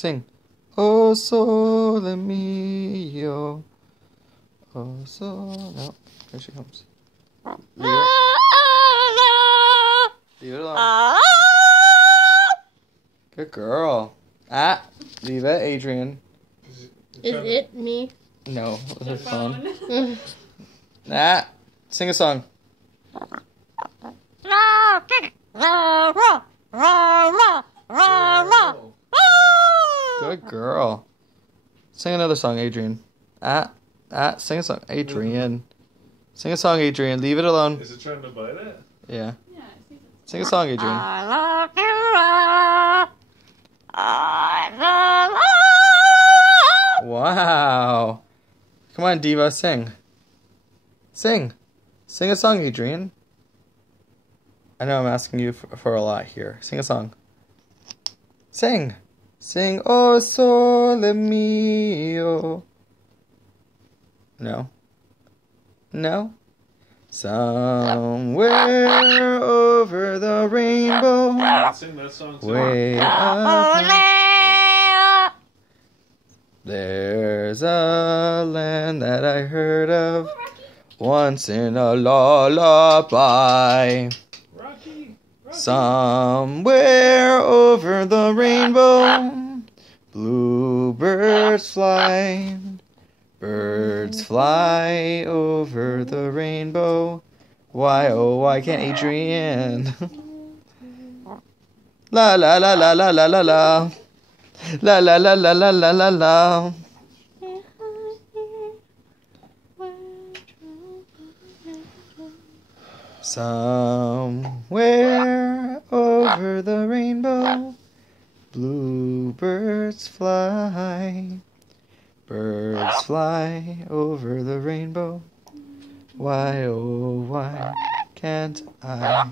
Sing. Oh, Sole Mio. Oh, Sole... No, here she comes. Leave it. Leave it alone. Good girl. Ah, leave it, Adrian. Is it me? No, it's her phone. Ah, sing a song. Good girl. Sing another song, Adrian. Sing a song, Adrian. Sing a song, Adrian. Leave it alone. Is it trying to bite it? Yeah. Sing a song, Adrian. Wow. Come on, diva, sing. Sing. Sing a song, Adrian. I know I'm asking you for a lot here. Sing a song. Sing. Sing, oh, Sole Mio. No. No? Somewhere over the rainbow. Sing that song too. Way up. There's a land that I heard of once in a lullaby. Rocky. Somewhere over the rainbow, bluebirds fly. Birds fly over the rainbow. Why, oh, why can't Adrian? La la la la la la la la. La la la la la la la la. Somewhere over the rainbow, bluebirds fly. Birds fly over the rainbow. Why, oh, why can't I?